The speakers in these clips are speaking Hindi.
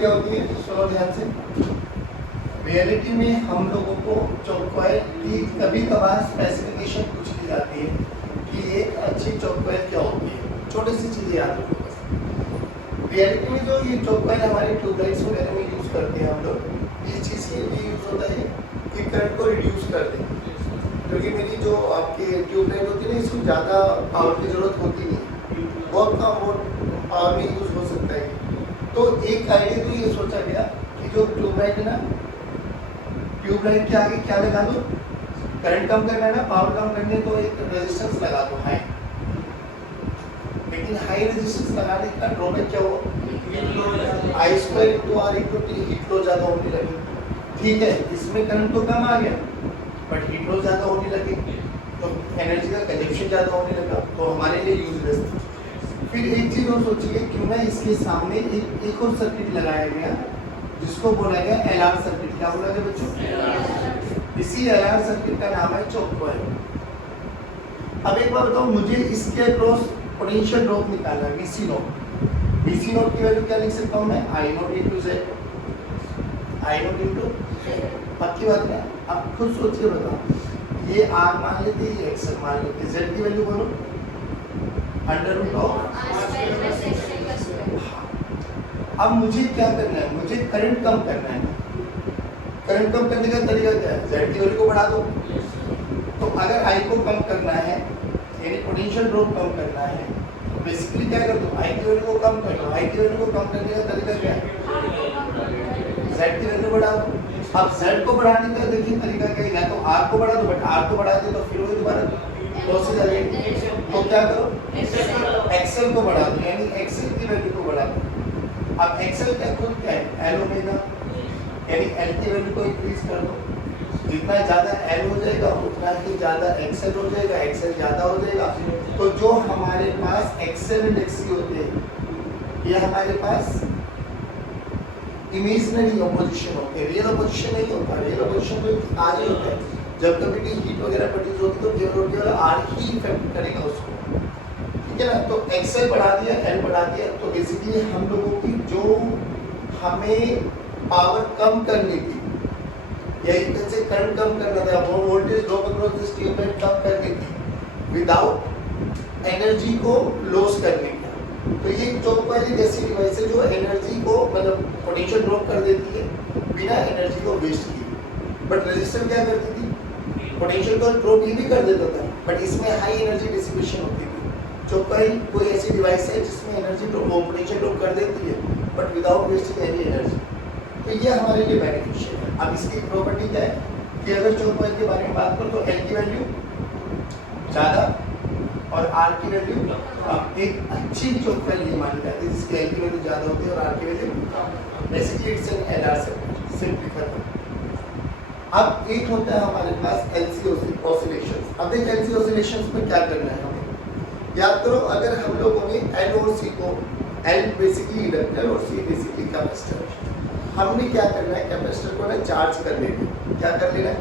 क्या होती है, सुनो ध्यान से। रियलिटी में हम लोगों को चौक कॉइल की कभी कभार स्पेसिफिकेशन पूछ ली जाती है कि एक अच्छी चौक कॉइल क्या होती है, छोटी सी चीज़ें याद रखो बस। रियलिटी में जो ये चौक कॉइल हमारे ट्यूबलाइट्स वगैरह में यूज़ करते हैं हम लोग, इस चीज़ के लिए यूज़ होता है कि करंट को रिड्यूस कर दें, क्योंकि मेरी जो आपकी ट्यूबलाइट होती है ना, इसको ज़्यादा पावर की ज़रूरत होती नहीं, बहुत कम पावर में यूज़ हो सकता है। तो एक आइडिया तो ये सोचा गया कि जो ट्यूबलाइट है ना, ट्यूबलाइट के आगे क्या लगा दो, करंट कम करना है ना, पावर कम करनी है, तो एक रेजिस्टेंस लगा दो हाई। लेकिन हाई रेजिस्टेंस लगाने का ड्रॉबैक क्या हो, I square into R equal to heat loss ज़्यादा होने लगी। ठीक है, इसमें करंट तो कम आ गया बट हीट लॉस ज़्यादा होने लगी, तो एनर्जी का कंजप्शन ज़्यादा होने लगा, तो हमारे लिए यूजलेस था। फिर एक चीज़ और सोचिए, क्यों ना इसके सामने एक और सर्किट लगाया गया जिसको बोला गया एलआर सर्किट। क्या बोला गया बच्चों, इसी एलआर सर्किट का नाम है चौक कॉइल। अब एक बार बताओ, मुझे इसके अक्रॉस पोटेंशियल ड्रॉप निकालना है, वीसी नॉट। वीसी नॉट की वैल्यू क्या लिख सकता हूँ मैं, I naught into Z, I naught into, पक्की बात है। अब खुद सोच के बताओ, ये आर मान लेते हैं, ये एक्सएल मान लेते हैं, जेड की वैल्यू बोलो अंडर रूट ऑफ। अब मुझे क्या करना है, मुझे करंट कम करना है। करंट कम करने का तरीका क्या है, जेड की वैल्यू को बढ़ा दो। तो अगर आई को कम करना है, यानी पोटेंशियल ड्रॉप कम करना है, तो बेसिकली क्या कर दो, आई की वैल्यू को कम कर दो। आई की वैल्यू को कम करने का तरीका क्या है, जेड की वैल्यू बढ़ा दो। अब जेड को बढ़ाने का देखिए तरीका क्या है, या तो आर को बढ़ा दो, बट आर को बढ़ा दे तो फिर वही दोबारा लॉसेज आ जाएगी। तो क्या करो, एक्सेल को बढ़ा दो, यानी एक्सेल की वैल्यू को बढ़ा दो। अब एक्सेल का खुद क्या है, एल ओमेगा, यानी एल की वैल्यू को इंक्रीज कर दो। जितना ज़्यादा एल हो जाएगा उतना ही ज़्यादा एक्सेल हो जाएगा, एक्सेल ज़्यादा हो जाएगा। तो जो हमारे पास एक्सेल एंड एक्सी होते हैं, ये हमारे पास इमेजिनरी ऑपोजिशन होते हैं, रियल ऑपोजिशन नहीं होता। रियल ऑपोजिशन तो आर ही होता है। जब कभी भी हीट वगैरह प्रोड्यूस होती तो केवल आर ही इफेक्ट करेगा उसको, ठीक है ना। तो एक्सेल बढ़ा दिया, एल बढ़ा दिया, तो बेसिकली हम लोगों की जो हमें पावर कम करनी थी, या एक से करंट कम करना था, वो voltage drop across this tubelight कम करनी थी विदाउट एनर्जी को लॉस करने का। तो ये चौक कॉइल एक ऐसी डिवाइस है जो एनर्जी को, मतलब पोटेंशियल ड्रॉप कर देती है बिना एनर्जी को वेस्ट किए। बट रेजिस्टर क्या करती थी, पोटेंशियल को ड्रॉप ये भी कर देता था, बट इसमें हाई एनर्जी डिसिपेशन होती थी। चौक कॉइल कोई ऐसी डिवाइस है जिसमें एनर्जी पोटेंशियल ड्रॉप कर देती है but without wasting any energy. तो ये हमारे लिए बेनिफिशियल है। अब इसकी प्रॉपर्टी क्या है कि अगर चौक कॉइल के बारे में बात करो तो एल की वैल्यू ज़्यादा और आर की वैल्यू, अब एक अच्छी चौक कॉइल ये मानी जाती है जिसकी एल की वैल्यू ज़्यादा होती है और आर की value, basically it's an LR circuit, simply खत्म। अब एक होता है हमारे पास एलसी ऑसिलेशंस। अब देख एलसी ऑसिलेशंस में क्या करना है हमें, याद करो, अगर हम लोगों ने एल और सी को, एल बेसिकली इंडक्टर और सी बेसिकली कैपेसिटर, हमने क्या करना है, कैपेसिटर को ना चार्ज कर लेना। क्या कर लेना है,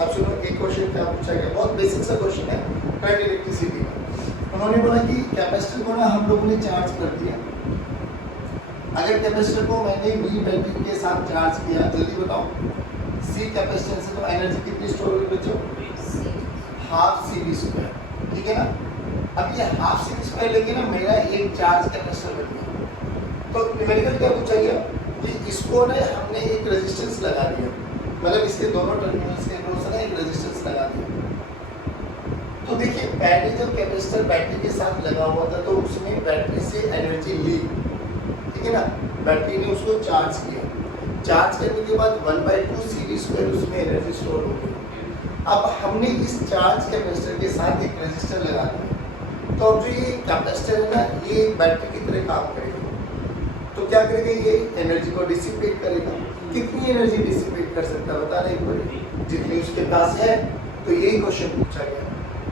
अब सुनो, एक क्वेश्चन क्या पूछा गया, बहुत बेसिक सा क्वेश्चन है करंट इलेक्ट्रिसिटी का। उन्होंने बोला कि कैपेसिटर को ना हम लोगों ने चार्ज कर दिया। अगर कैपेसिटर को मैंने वी बैटरी के साथ चार्ज किया, जल्दी बताओ, सी कैपेसिटेंस से तो एनर्जी कितनी स्टोर हुई बच्चों, हाफ सी वी स्क्वायर, ठीक है ना। अब ये हाफ सी वी स्क्वायर लेके ना मेरा एक चार्ज कैपेसिटर बन गया। तो न्यूमेरिकल क्या पूछा गया कि इसको ना हमने एक रेजिस्टेंस लगा दिया, मतलब इसके दोनों टर्मिनल्स के क्रॉस ना एक रेजिस्टेंस लगा दिया। तो देखिए, पहले जब कैपेसिटर बैटरी के साथ लगा हुआ था तो उसने बैटरी से एनर्जी ली, ठीक है ना, बैटरी ने उसको चार्ज किया। चार्ज करने के बाद 1/2 CV स्क्वायर उसमें एनर्जी स्टोर हो गई। अब हमने इस चार्ज कैपेसिटर के साथ एक रेजिस्टर लगा दिया, तो अब जो ये कैपेसिटर है ना, ये बैटरी की तरह काम करेगा। तो क्या करेगा, ये एनर्जी को डिसिपेट करेगा। कितनी एनर्जी डिसिपेट कर सकता है बताना एक बार, जितनी उसके पास है। तो यही क्वेश्चन पूछा गया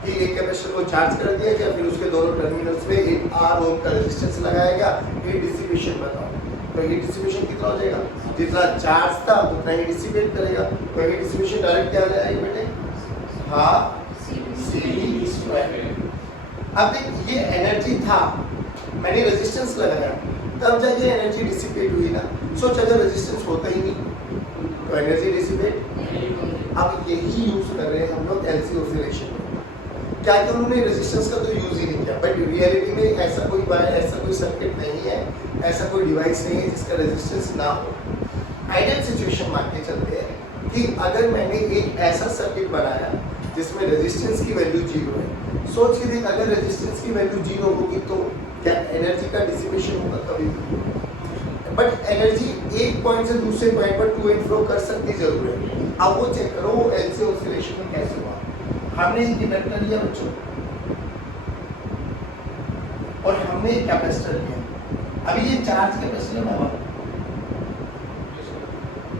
कि एक कैपेसिटर को चार्ज कर दिया गया, फिर उसके दोनों टर्मिनल्स में एक आर ओम का रेजिस्टेंस लगाया गया, ये डिसिपेशन बताओ। तो ये डिसिपेशन कितना हो जाएगा, जितना चार्ज था उतना ही डिसिपेट करेगा। तो ये डिसिपेशन डायरेक्ट क्या आ जाएगा बेटे, हाफ CV स्क्वायर। अब देख, ये एनर्जी था, मैंने रेजिस्टेंस लगाया, तब जाके एनर्जी डिसिपेट हुई ना। सोच अगर रेजिस्टेंस होता ही नहीं तो एनर्जी डिसिपेट। अब यही यूज कर रहे हैं हम लोग एलसी ऑसिलेशन में। क्या कि उन्होंने रेजिस्टेंस का तो यूज ही नहीं किया, बट रियलिटी में ऐसा कोई वायर, ऐसा कोई सर्किट नहीं है, ऐसा कोई डिवाइस नहीं है जिसका रेजिस्टेंस ना हो। आइडियल सिचुएशन मान के चलते हैं कि अगर मैंने एक ऐसा सर्किट बनाया जिसमें रेजिस्टेंस की वैल्यू 0 है, सोच के देख अगर रेजिस्टेंस की वैल्यू 0 होगी तो क्या एनर्जी का डिसिपेशन होगा? कभी भी। बट एनर्जी एक पॉइंट से दूसरे पॉइंट पर टू एंड फ्रो कर सकती जरूर है। अब वो चेक करो वो एलसी ऑसिलेशन में कैसे हुआ। हमने एक इंडक्टर लिया बच्चों और हमने एक कैपेसिटर लिया। अभी ये चार्ज कैपेसिटर है हमारा,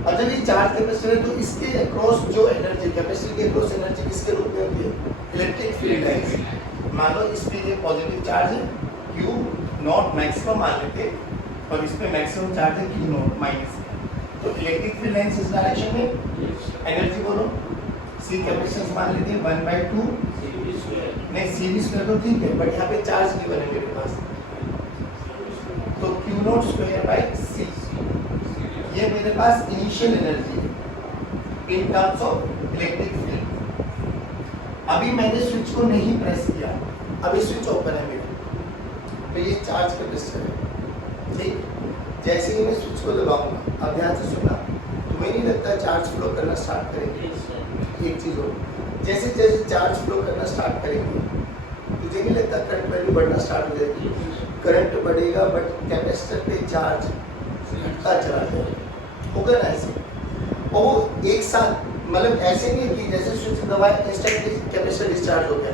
और जब ये चार्ज कैपेसिटर है तो इसके अक्रॉस जो एनर्जी, कैपेसिटर के अक्रॉस एनर्जी किसके रूप में होती है? Electric field lines. मान लो इस पे ये पॉजिटिव चार्ज है Q नॉट मैक्सिमम मान लेते हैं, और इस पे मैक्सिमम चार्ज है Q नॉट माइनस। तो इलेक्ट्रिक फील्ड लाइंस इस डायरेक्शन में, एनर्जी बोलो C कैपेसिटेंस मान लेते हैं 1/2 नहीं CV² तो ठीक है, बट यहाँ पे चार्ज गिवन है मेरे पास, तो Q0²/C ये मेरे पास इनिशियल एनर्जी है in terms of electric field. अभी मैंने स्विच को नहीं प्रेस किया, अभी स्विच ओपन है मेरा, तो ये चार्ज कैपेसिटर है, ठीक। जैसे ही मैं स्विच को दबाऊंगा, अब ध्यान से सुनना, तुम्हें नहीं लगता चार्ज फ्लो करना स्टार्ट करेंगे? एक चीज हो, जैसे जैसे चार्ज फ्लो करना स्टार्ट करेंगे, तुझे नहीं लगता करंट वैल्यू बढ़ना स्टार्ट हो जाएगी? करंट बढ़ेगा बट कैपेसिटर पे चार्ज घटता चला जाएगा, होगा ना ऐसे? और एक साथ मतलब ऐसे नहीं कि जैसे स्विच दबाया इंस्टेंटली कैपेसिटर डिस्चार्ज हो गया।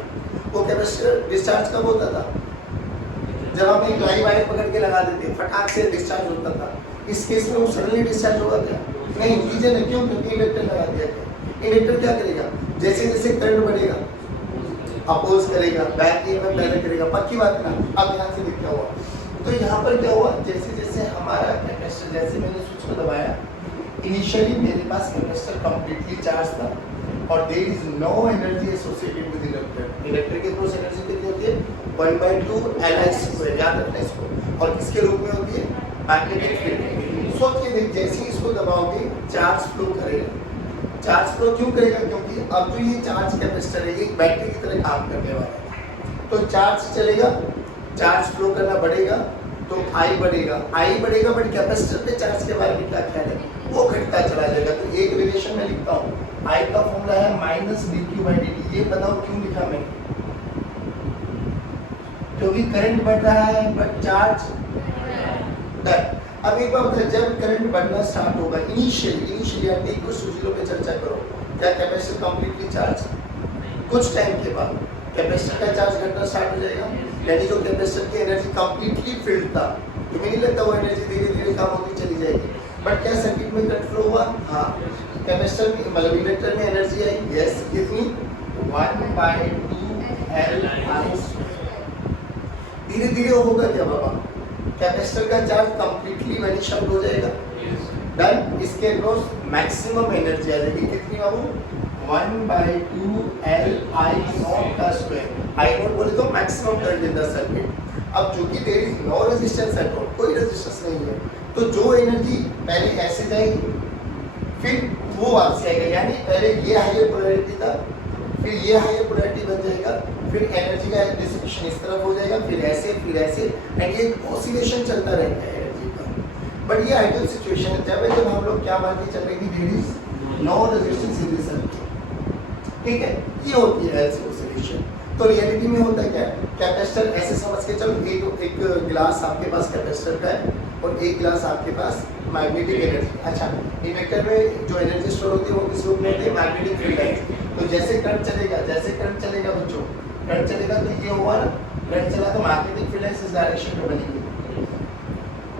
वो कैपेसिटर डिस्चार्ज कब होता था? जब हम एक लाइव वायर पकड़ के लगा देते, फटाक से डिस्चार्ज होता था। इस केस में वो सडनली डिस्चार्ज होगा क्या? नहीं, रीजन है क्यों? क्योंकि इंडक्टर लगा दिया गया। इंडक्टर क्या करेगा? जैसे जैसे करंट बढ़ेगा अपोज करेगा, बैक ईएमएफ पैदा करेगा, पक्की बात ना। अब ध्यान से देखा हुआ, तो यहाँ पर क्या हुआ, जैसे जैसे हमारा कैपेसिटर, जैसे मैंने स्विच को दबाया, इनिशियली मेरे पास कैपेसिटर कंप्लीटली चार्ज था और there is no energy associated with inductor. Inductor के क्रॉस एनर्जी कितनी होती है? 1/2 Li², याद रखना इसको। और किसके रूप में होती है? Magnetic field. सोच के देख, जैसे ही इसको दबाओगे चार्ज फ्लो करेगा। चार्ज फ्लो क्यों करेगा? क्योंकि अब जो ये चार्ज कैपेसिटर है ये बैटरी की तरह काम करने वाला है, तो चार्ज चलेगा, चार्ज फ्लो करना बढ़ेगा तो I बढ़ेगा, बट कैपेसिटर पे चार्ज के बारे में क्या ख्याल है? वो घटता चला जाएगा। तो एक रिलेशन में लिखता हूँ, I का फॉर्मूला है -dQ/dt। ये बताओ क्यों लिखा मैंने? क्योंकि करंट बढ़ रहा है बट चार्ज डन। अब एक बार बताओ, जब करंट बढ़ना स्टार्ट होगा इनिशियली या t को 0 पे चर्चा करो, क्या कैपेसिटर कंप्लीटली चार्ज? कुछ टाइम के बाद कैपेसिटर का चार्ज घटना स्टार्ट हो जाएगा, यानी जो कैपेसिटर की एनर्जी कंप्लीटली फिल्ड था, तुम्हें नहीं लगता वो एनर्जी धीरे धीरे कम होती चली जाएगी? बट क्या सर्किट में करंट फ्लो हुआ? हाँ। कैपेसिटर में मतलब इंडक्टर में एनर्जी आई, यस, कितनी? 1/2 Li²। धीरे धीरे होगा क्या बाबा? कैपेसिटर का चार्ज कंप्लीटली वैनिश आउट हो जाएगा, डन। इसके अक्रॉस मैक्सिमम एनर्जी आ जाएगी, कितनी बाबू? 1/2 Li²। I0 बोले तो maximum current in the circuit. अब चूंकि there is no resistance at all, कोई रेजिस्टेंस नहीं है, तो जो एनर्जी पहले ऐसे जाएगी फिर वो वापस आएगा, यानी पहले ये हायर पोलैरिटी था, फिर ये हायर पोलैरिटी बन जाएगा, फिर एनर्जी का डिसिपेशन इस तरफ हो जाएगा, फिर ऐसे एंड ये ऑसिलेशन चलता रहेगा एनर्जी का। बट ये आइडियल सिचुएशन है जब हम लोग क्या मान के चल रहे हैं, there is no resistance in this circuit, ठीक है? ये होती है एलसी ऑसिलेशन। तो रियलिटी में होता है क्या? कैपेसिटर ऐसे समझ के चलो, एक गिलास आपके पास कैपेसिटर का है और एक गिलास आपके पास मैग्नेटिक एनर्जी। अच्छा, इंडक्टर में जो एनर्जी स्टोर होती है वो किस रूप में होती है? Magnetic field lines. तो जैसे करंट चलेगा बच्चों, करंट चलेगा तो ये हुआ ना, करंट चला तो मैग्नेटिक फील्ड लाइंस इस डायरेक्शन में बनेगी।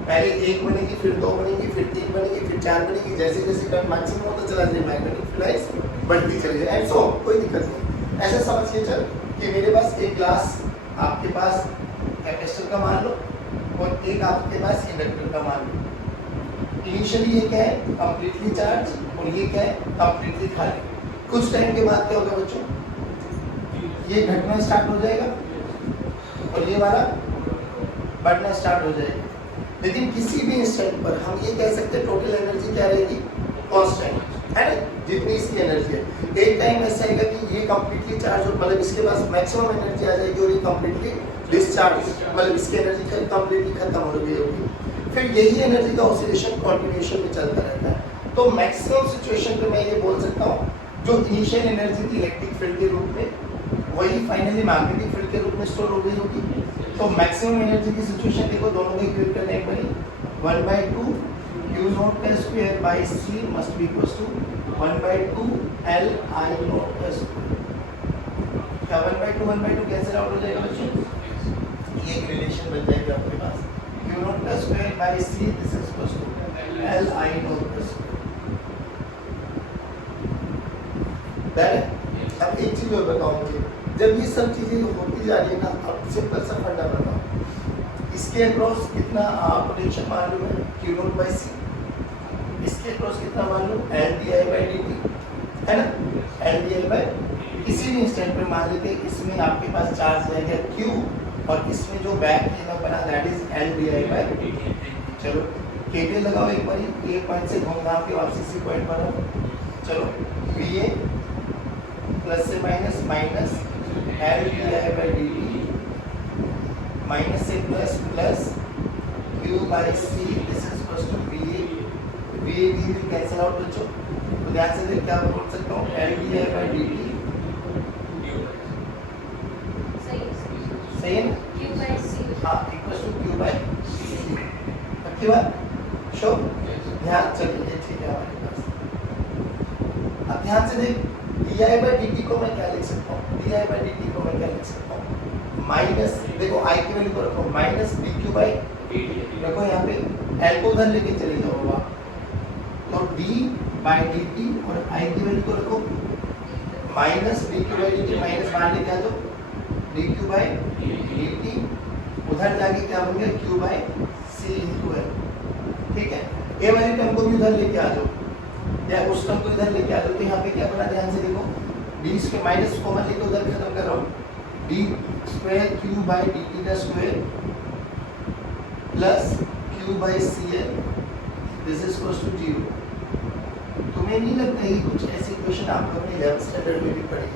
पहले 1 बनेगी, फिर 2 बनेगी, फिर 3 बनेगी, फिर 4 बनेगी। जैसे जैसे करंट मैक्सिमम होता चला जाए मैग्नेटिक फील्ड लाइंस बढ़ती चली जाए, एंड सो कोई दिक्कत नहीं। ऐसे समझ के चल कि मेरे पास एक ग्लास आपके पास कैपेसिटर का मान लो और एक आपके पास इंडक्टर का मान लो। इनिशियली ये क्या है? कंप्लीटली चार्ज, और ये क्या है? कंप्लीटली खाली। कुछ टाइम के बाद क्या होगा बच्चों? ये घटना स्टार्ट हो जाएगा और ये वाला बढ़ना स्टार्ट हो जाएगा। लेकिन किसी भी इंस्टेंट पर हम ये कह सकते हैं टोटल एनर्जी क्या रहेगी, कांस्टेंट है ना, जितनी इसकी एनर्जी है। एक टाइम ऐसा आएगा कि ये कंप्लीटली चार्ज हो, मतलब इसके पास मैक्सिमम एनर्जी आ जाएगी और ये कंप्लीटली डिस्चार्ज, मतलब इसकी एनर्जी कंप्लीटली खत्म हो गई होगी। फिर यही एनर्जी का ऑसिलेशन कंटिन्यूएशन में चलता रहता है। तो मैक्सिमम सिचुएशन पे मैं ये बोल सकता हूँ जो इनिशियल एनर्जी थी इलेक्ट्रिक फील्ड के रूप में वही फाइनली मैग्नेटिक फील्ड के रूप में स्टोर हो गई होगी। तो मैक्सिमम एनर्जी की सिचुएशन देखो, दोनों की इक्वेट करने एक बनी 1/2 Q naught का square by C must be equals to 1/2 L I naught का स्क्वायर। क्या 1/2 कैंसिल आउट हो जाएगा बच्चों, ये एक रिलेशन बन जाएगा आपके पास Q naught का square by C this is equals to L I naught का स्क्वायर। अब एक चीज और बताओ मुझे, जब ये सब चीजें होती जा रही है ना, अब सिंपल सा फंडा बताओ, इसके अक्रॉस कितना पोटेंशियल मालूम है Q naught बाय C, इसके अक्रॉस कितना मालूम L di बाय dt है ना, L di बाय, किसी भी इंस्टेंट पे मान लेते हैं इसमें आपके पास चार्ज रहेगा Q और इसमें जो बैक ईएमएफ बना that is L di by dt। चलो केवीएल लगाओ एक बार, ये पॉइंट से घूम घाम के वापस इसी पॉइंट पर आओ। चलो VA प्लस से minus minus L di by dt minus से plus plus Q by C this is equals to VA भी कैंसिल आउट बच्चों, तो ध्यान से देख क्या बोल सकता हूँ L di बाय dt सही है ना, Q by C हाँ equals to Q by C। पक्की बात, शो ध्यान चलिए ठीक है हमारे पास। अब ध्यान से देख di बाय dt को मैं क्या लिख सकता हूँ, di बाय dt को मैं क्या लिख सकता हूँ, माइनस देखो I की वैल्यू को रखो माइनस dq बाय रखो, यहाँ पे L को उधर लेके चले जाओ आप, तो d बाय dt और I की वैल्यू को रखो minus dq by dt, minus बाहर लेके आ जाओ dq बाय dt, उधर जाके क्या बन गया q by c into L। ठीक है, ये वाली टर्म को भी उधर लेके आ जाओ या उस टर्म को इधर लेके आ जाओ, तो यहाँ पे क्या बना ध्यान से देखो, d स्क्वायर माइनस कॉमन लेके उधर खत्म कर रहा हूँ, d square q by dt का square plus q by cl this is equals to 0। तुम्हें नहीं लगता ये कुछ ऐसी क्वेश्चन आप लोगों ने 11th स्टैंडर्ड में भी पढ़ी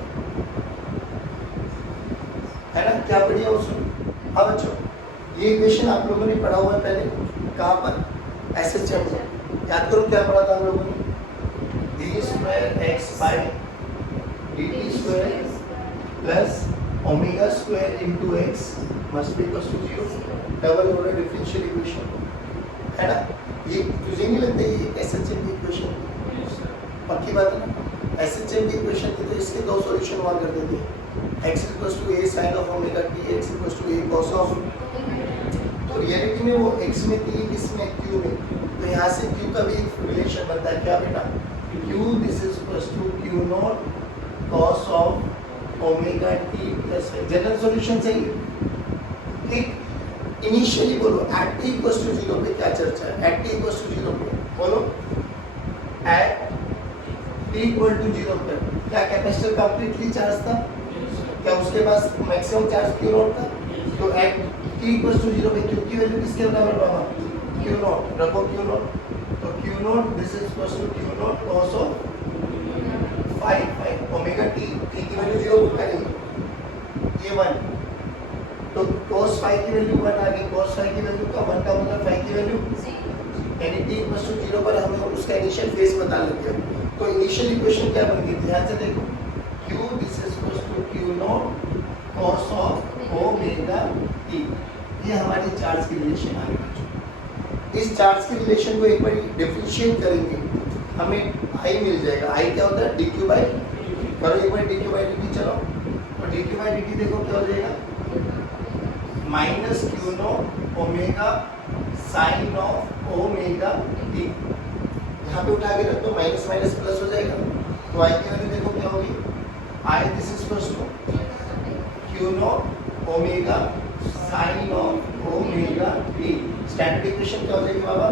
है ना, क्या पढ़ी है उसमें। हाँ बच्चों, ये इक्वेशन आप लोगों ने पढ़ा हुआ है पहले, कहाँ पर, SHM में। याद करो क्या पढ़ा था हम लोगों ने, d square x by dt square plus omega square into x must be equals to 0, double order differential equation है ना। ये तुझे नहीं लगता ये SHM की इक्वेशन, पक्की बात है ना, SHM की इक्वेशन थी तो इसके दो सॉल्यूशन हुआ करते थे, x equals to a sin of omega t, x equals to a cos of, तो रियलिटी में वो x में थी, इसमें q में, तो यहाँ से q का भी एक रिलेशन बनता है क्या बेटा, q this is equals to q naught cos of omega t plus general solution सही है। ठीक, इनिशियली बोलो एट t इक्वल्स टू 0 पे क्या चर्चा है, एट t इक्वल्स टू 0 पे बोलो, एट t इक्वल टू 0 पे क्या कैपेसिटर कंप्लीटली चार्ज था, क्या उसके पास मैक्सिमम चार्ज Q नॉट था, तो एट t इक्वल्स टू 0 पे Q की वैल्यू किसके बराबर बाबा, Q नॉट, रखो Q नॉट, तो Q naught this is equals to Q naught cos of 5 omega t, t की वैल्यू 0 पुट करेंगे ये 1, तो cos 5 की वैल्यू 1 आ गई, cos 5 की वैल्यू का 1 का मतलब 5 की वैल्यू, यानी t इक्वल्स टू 0 पर हमें उसका इनिशियल फेज पता लग गया। तो इनिशियल इक्वेशन क्या बन गई, ध्यान से देखो, q this is equals to q naught cos of omega t, ये हमारी चार्ज की रिलेशन आ गई। इस चार्ज की रिलेशन को एक बार डिफरेंशिएट करेंगे हमें i मिल जाएगा, i क्या होता है dq बाय, करो एक बार dq बाय dt चलो, और dq बाय dt देखो क्या हो जाएगा minus q naught omega sine of omega t, यहाँ पे उठा के रख दो, माइनस माइनस प्लस हो जाएगा, तो i की वैल्यू देखो क्या होगी, i this is equals to q naught omega sine of omega t, standard equation क्या हो जाएगी बाबा,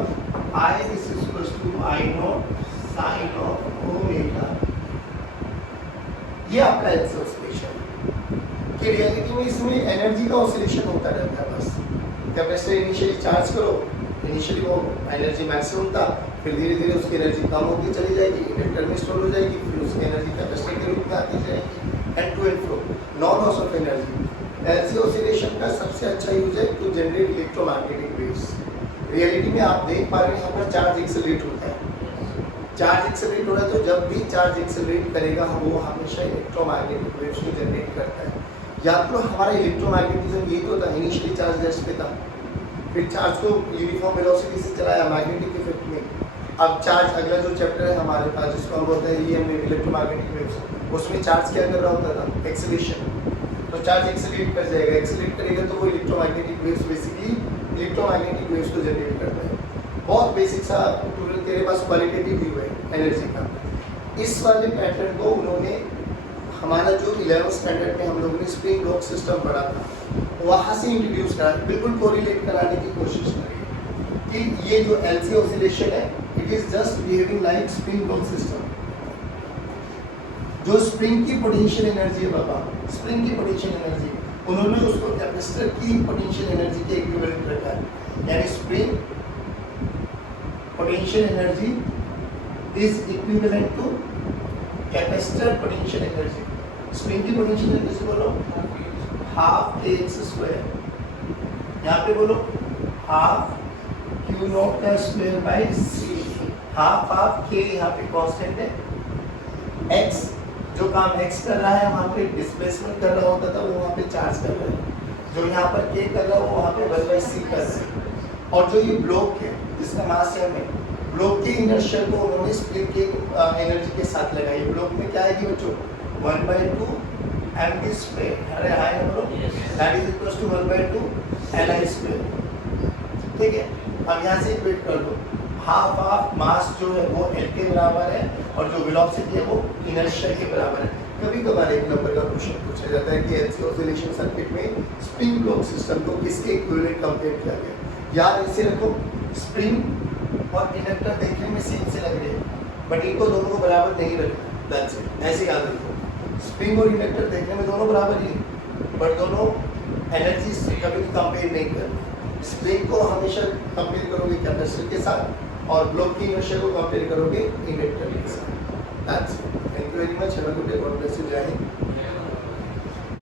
i this is equals to i naught sine of omega. ये आपका आंसर स्पेशल कि रियलिटी में इसमें एनर्जी का ऑसिलेशन होता रहता है, बस कैपेसिटर इनिशियली चार्ज करो, इनिशियली वो एनर्जी मैक्सिमम था, फिर धीरे धीरे उसकी एनर्जी कम होती चली जाएगी, इंडक्टर में स्टोर हो जाएगी, फिर उसकी एनर्जी कैपेसिटर के रूप में आती जाएगी, and to and fro, no loss of energy. LC oscillation का सबसे अच्छा यूज है to generate electromagnetic waves. Reality में आप देख पा रहे हैं यहाँ पर चार्ज एक्सेलरेट होता है, चार्ज एक्सेलरेट हो रहा है, तो जब भी चार्ज एक्सेलरेट करेगा वो हमेशा इलेक्ट्रोमैग्नेटिक वेव्स को जनरेट करता है। या तो हमारा इलेक्ट्रोमैग्नेटिज्म यही तो था, इनिशियली चार्ज रेस्ट पे था, फिर चार्ज को यूनिफॉर्म वेलोसिटी से चलाया मैग्नेटिक इफेक्ट में। अब चार्ज, अगला जो चैप्टर है हमारे पास जिसको हम बोलते हैं इलेक्ट्रोमैग्नेटिक वेव्स, उसमें चार्ज क्या कर रहा होता था, एक्सेलेरेशन। तो चार्ज एक्सेलरेट कर जाएगा, एक्सेलरेट करेगा तो वो electromagnetic waves basically electromagnetic waves को जनरेट करता है। बहुत बेसिक सा तेरे पास क्वालिटेटिव व्यू है एनर्जी का। इस वाले पैटर्न को उन्होंने हमारा जो 11th स्टैंडर्ड में हम लोगों ने स्प्रिंग लॉक सिस्टम पढ़ा था वहाँ से इंट्रोड्यूस करा, बिल्कुल कोरिलेट कराने की कोशिश करी कि ये जो एलसी ऑसिलेशन है it is just behaving like spring lock system. जो स्प्रिंग की पोटेंशियल एनर्जी है बाबा, स्प्रिंग की पोटेंशियल एनर्जी उन्होंने उसको कैपेसिटर की पोटेंशियल एनर्जी के इक्विवेलेंट रखा है, यानी spring potential energy is equivalent to capacitor potential energy. Spring की पोटेंशियल एनर्जी बोलो हाफ के एक्स स्क्वायर, यहाँ पे बोलो हाफ क्यू नॉट का स्क्वायर बाई सी, हाफ के यहाँ पे कांस्टेंट है, एक्स जो काम एक्स कर रहा है वहाँ पे डिस्प्लेसमेंट कर रहा होता था वो वहाँ पे चार्ज कर रहा है, जो यहाँ पर के कर रहा है वो वहाँ पे 1/c कर रहा है। और जो ये ब्लॉक है जिसका मास है में, ब्लॉक के इनर्शिया को उन्होंने स्प्रिंग के एनर्जी के साथ लगाई। ब्लॉक में क्या है कि बच्चों 1/2 mv स्क्वायर, अरे हाय ना बोलो, that is equals to 1/2 li square. ठीक है, अब यहाँ से इक्वेट कर दो, हाफ मास जो है वो l के बराबर है और जो वेलोसिटी है वो इनर्शिया के बराबर है। कभी कभार एक नंबर का क्वेश्चन पूछा जाता है कि एलसी ऑसिलेशन सर्किट में स्प्रिंग ब्लॉक सिस्टम को किसके इक्विवेलेंट कंपेयर किया गया। याद इसे रखो, स्प्रिंग और इंडक्टर देखने में सेम से लग रहे हैं बट इनको दोनों को बराबर नहीं रखना, दैट्स इट, ऐसे याद रखो। स्प्रिंग और इंडक्टर देखने में दोनों बराबर ही बट दोनों एनर्जी से कभी कंपेयर नहीं करते। स्प्रिंग को हमेशा कंपेयर करोगे कैपेसिटर के साथ और ब्लॉक की इनर्शिया को कंपेयर करोगे इंडक्टर के साथ। That's it, thank you very much, have a good day, God bless you, जय हिंद।